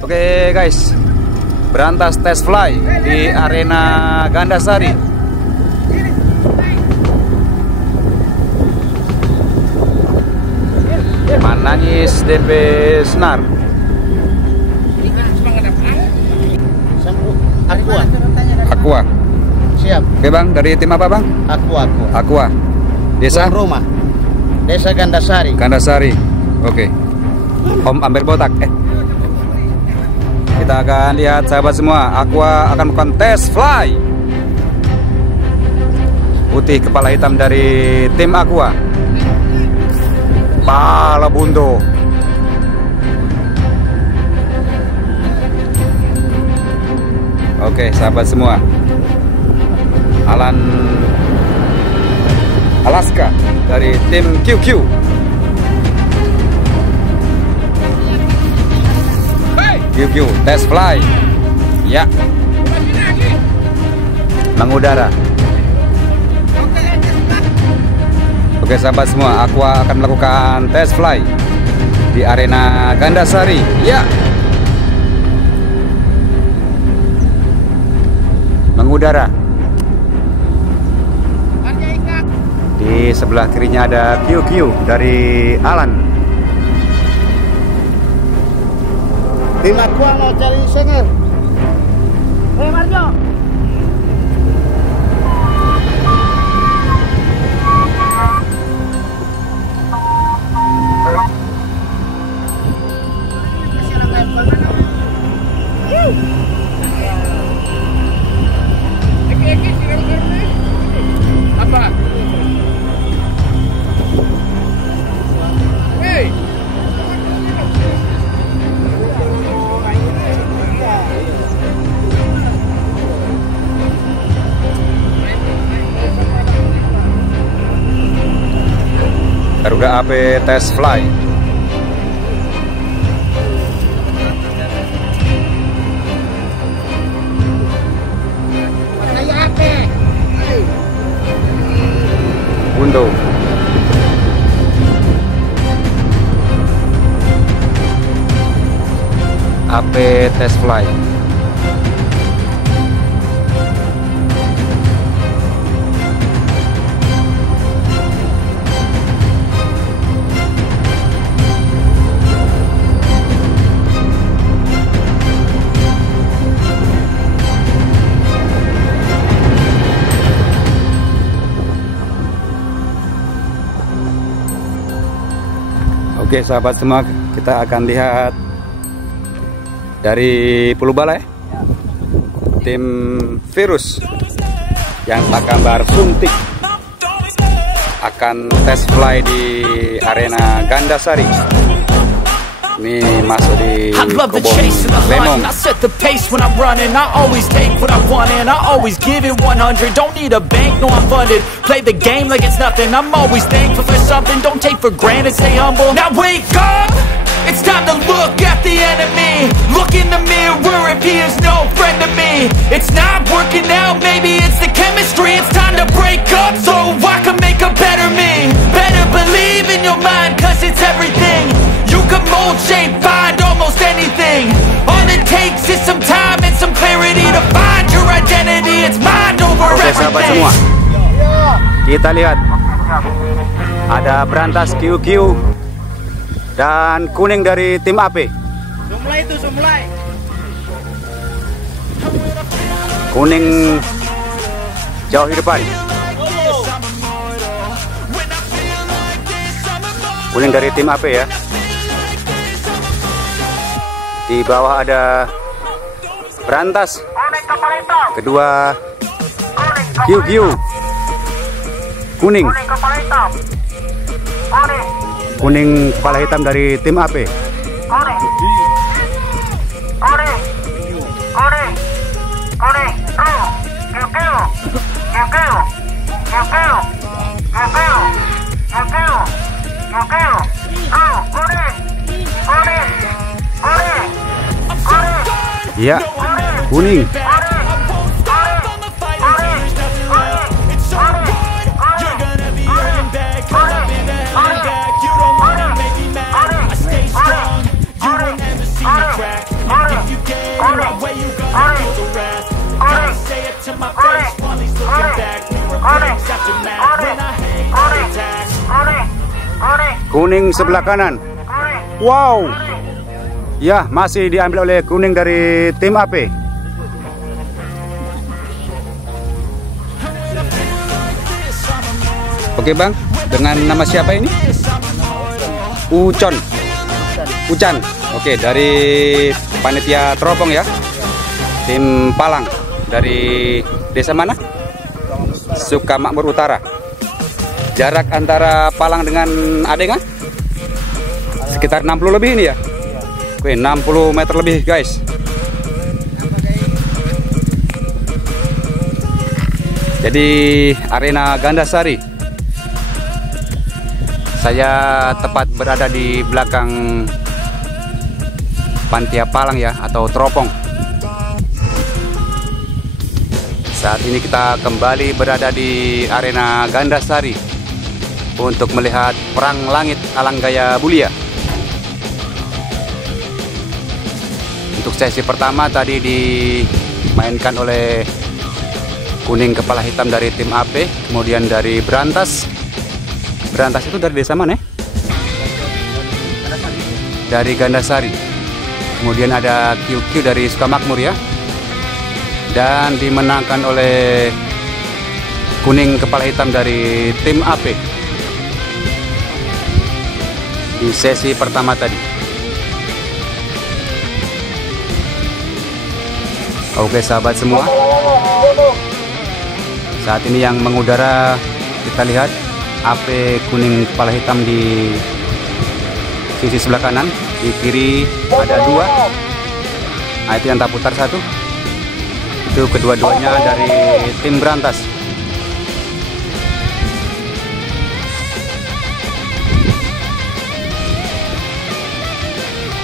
Oke guys, Berantas Test Fly di arena Gandasari. Manangis DP Senar. Aqua. Siap. Oke bang, dari tim apa bang? Aqua. Desa? Rumah. Desa Gandasari. Gandasari. Oke. Om Amber Botak. Kita akan lihat sahabat semua. Aqua akan melakukan tes fly. Putih kepala hitam dari tim Aqua. Pala buntu. Oke sahabat semua, Alan Alaska dari tim QQ. QQ test fly. Ya, mengudara. Oke sahabat semua, Aqua akan melakukan test fly di arena Gandasari. Ya, mengudara. Di sebelah kirinya ada QQ dari Alan. Tim Aqua mau cari senger. Marjo. Apa? Hey. Garuda AP test fly. Buntu. AP test fly. Oke sahabat semua, kita akan lihat dari Pulau Balai tim Virus yang tak kabar suntik akan tes fly di arena Gandasari. Ini masuk di Kobong Lemong. I set the pace when I'm running. I always take what I want and I always give it 100. Don't need a bank, no I'm funded. Play the game like it's nothing. I'm always thankful for something. Don't take for granted, stay humble. Now wake up! It's time to look at the enemy. Look in the mirror if he is no friend to me. It's not working out, maybe it's the chemistry. It's time to break up so I can make a better me. Better believe in your mind, cause it's everything. You can mold, shape, find almost anything. All it takes is some time and some clarity to find your identity. It's mind over Oke sahabat everything. semua, kita lihat ada Berantas QQ dan kuning dari tim AP. Sumulai itu, sumulai. Kuning jauh di depan. Kuning dari tim AP ya. Di bawah ada Berantas. Kedua QQ. Kuning. Kuning kepala hitam dari tim AP. Iya, kuning. Crack. kuning sebelah kanan. Wow. Ya, masih diambil oleh kuning dari tim AP. Oke Bang, dengan nama siapa ini? Ucon. Ucan. Oke, dari panitia teropong ya. Tim Palang dari desa mana? Sukamakmur Utara. Jarak antara Palang dengan Adenga sekitar 60 lebih ini ya. Oke, 60 meter lebih guys. Jadi arena Gandasari. Saya tepat berada di belakang panitia Palang ya, atau teropong. Saat ini kita kembali berada di arena Gandasari untuk melihat perang langit Alanggaya Bulia. Untuk sesi pertama tadi dimainkan oleh kuning kepala hitam dari tim AP, kemudian dari Berantas. Berantas itu dari desa mana? Dari Gandasari. Kemudian ada QQ dari Sukamakmur ya. Dan dimenangkan oleh kuning kepala hitam dari tim AP di sesi pertama tadi. Oke sahabat semua, saat ini yang mengudara kita lihat AP kuning kepala hitam di sisi sebelah kanan, di kiri ada 2. Nah itu yang tak putar 1. Itu kedua-duanya dari tim Berantas.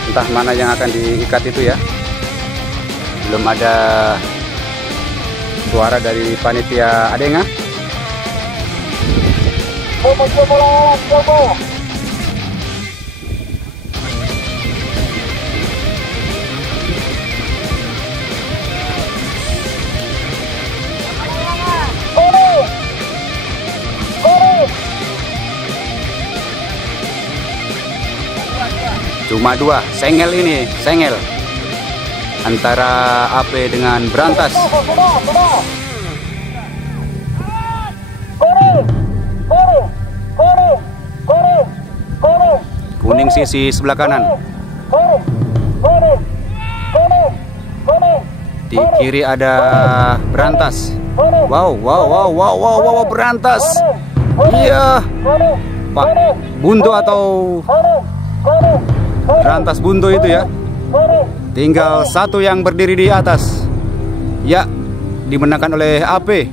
Entah mana yang akan diikat itu ya. Belum ada suara dari panitia Adenga. Cuma 2, sengel ini, sengel antara AP dengan Berantas. Kuning sisi sebelah kanan. Di kiri ada Berantas. Wow, Berantas. Iya. Pak Buntu atau Berantas Buntu itu ya. Tinggal 1 yang berdiri di atas. Ya, dimenangkan oleh AP.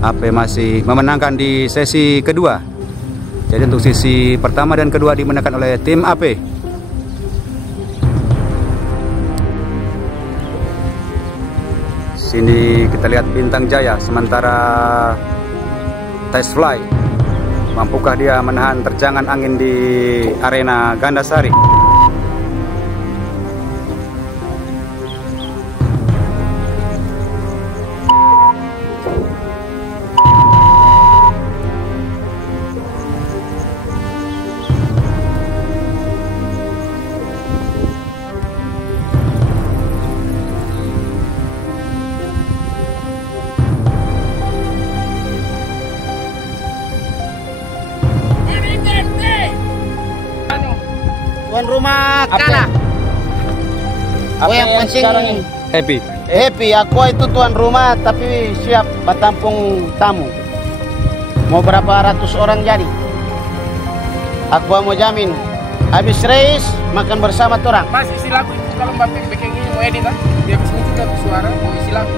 AP masih memenangkan di sesi kedua. Jadi untuk sesi pertama dan kedua dimenangkan oleh tim AP. Sini kita lihat Bintang Jaya, sementara Test Fly. Mampukah dia menahan terjangan angin di arena Gandasari? Tuan rumah kalah. Aku yang penting happy. Aku itu tuan rumah tapi siap bertampung tamu. Mau berapa ratus orang jadi. Aku mau jamin. Habis race makan bersama orang. Mas isi lagu itu kalau Mbak bikin ini mau edit kan? Dia habis ini juga suara mau isi lagu.